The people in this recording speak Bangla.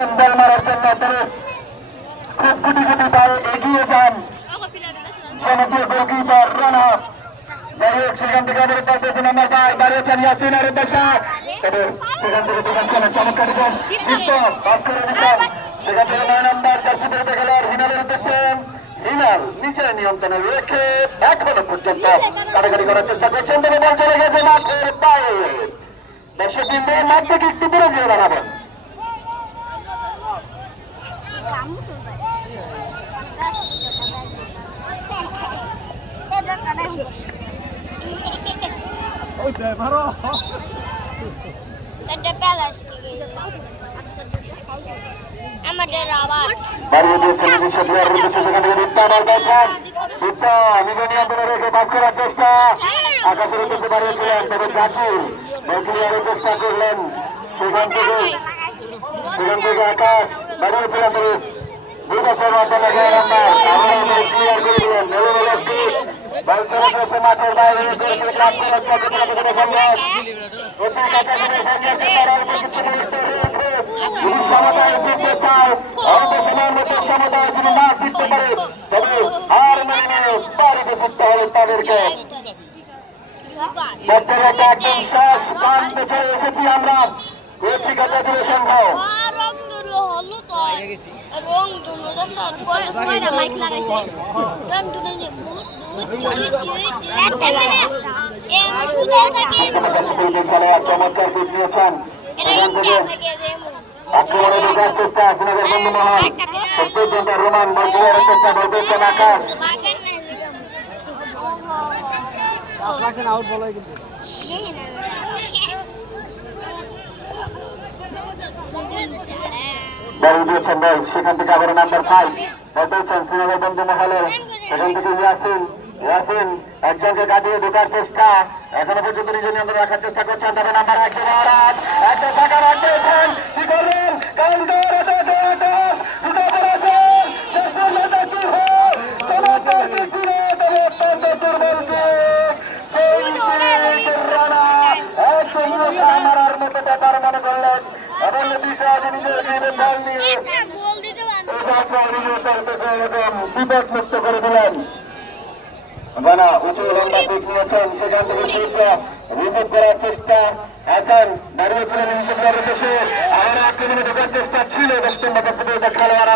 বল মারার জন্য তিনি খুব গুটি গুটি পায়ে এগিয়ে যান জনপ্রিয় গোলকিপার রানা দাঁড়িয়ে সেখান থেকে আমাদের পাশে নাম্বার 5 দাঁড়িয়েছেন ইয়াসিনের উদ্দেশ্যে তবে সেখান থেকে দেখেন চমৎকার পাস করে দিচ্ছেন সেখান থেকে 9 নম্বর জার্সি পরে খেলোয়াড় হিনালের উদ্দেশ্যে হিনাল নিজের নিয়ন্ত্রণে রেখে এখনো পর্যন্ত কাটাকাটি করার চেষ্টা করছেন তবে বল চলে গেছে মাঠের বাইরে দর্শক মাঠ থেকে একটু দূরে গিয়ে দাঁড়াবেন। আকাশের উদ্দেশ্যে বাড়িয়েছিলেন তবে জাকির চেষ্টা করলেন সেখান থেকে আকাশ বাড়িয়েছিলেন দুই বছর মাধ্যমে ক্লিয়ার করে দিলেন মাঠের বাইরে তাদেরকে একদম শেষ প্রান্তে এসেছি আমরা পত্রিকা সম্ভব চমৎকার পিচ নিয়েছেন আক্রমণে ঢোকার চেষ্টা আপনাদের বন্ধু মহান পর্যন্ত রোমান বলগুলোর চেষ্টা করতেছেন আকাশ আউট বলাই কিন্তু সেখান থেকে আবার নাম্বার 5 বলতেছেন সিনেমার বন্ধু মহলে সেখান থেকে ইয়াসিন একজনকে কাটিয়ে ঢোকার চেষ্টা এখনো পর্যন্ত নিজের নিয়ন্ত্রণ রাখার চেষ্টা করছেন তবে নাম্বার 1 একটা টাকা রাখতেছেন কি করবেন মারার মতো ব্যাপার মনে করলেন এবং বিপদমুক্ত করে দিলেন উঁচু লম্বা পিক নিয়েছেন সেখান থেকে রিপোর্ট করার চেষ্টা এখন দাঁড়িয়েছিলেন শেষে আবার আক্রমণে ঢোকার চেষ্টা ছিল 10 নম্বর খেলোয়াড়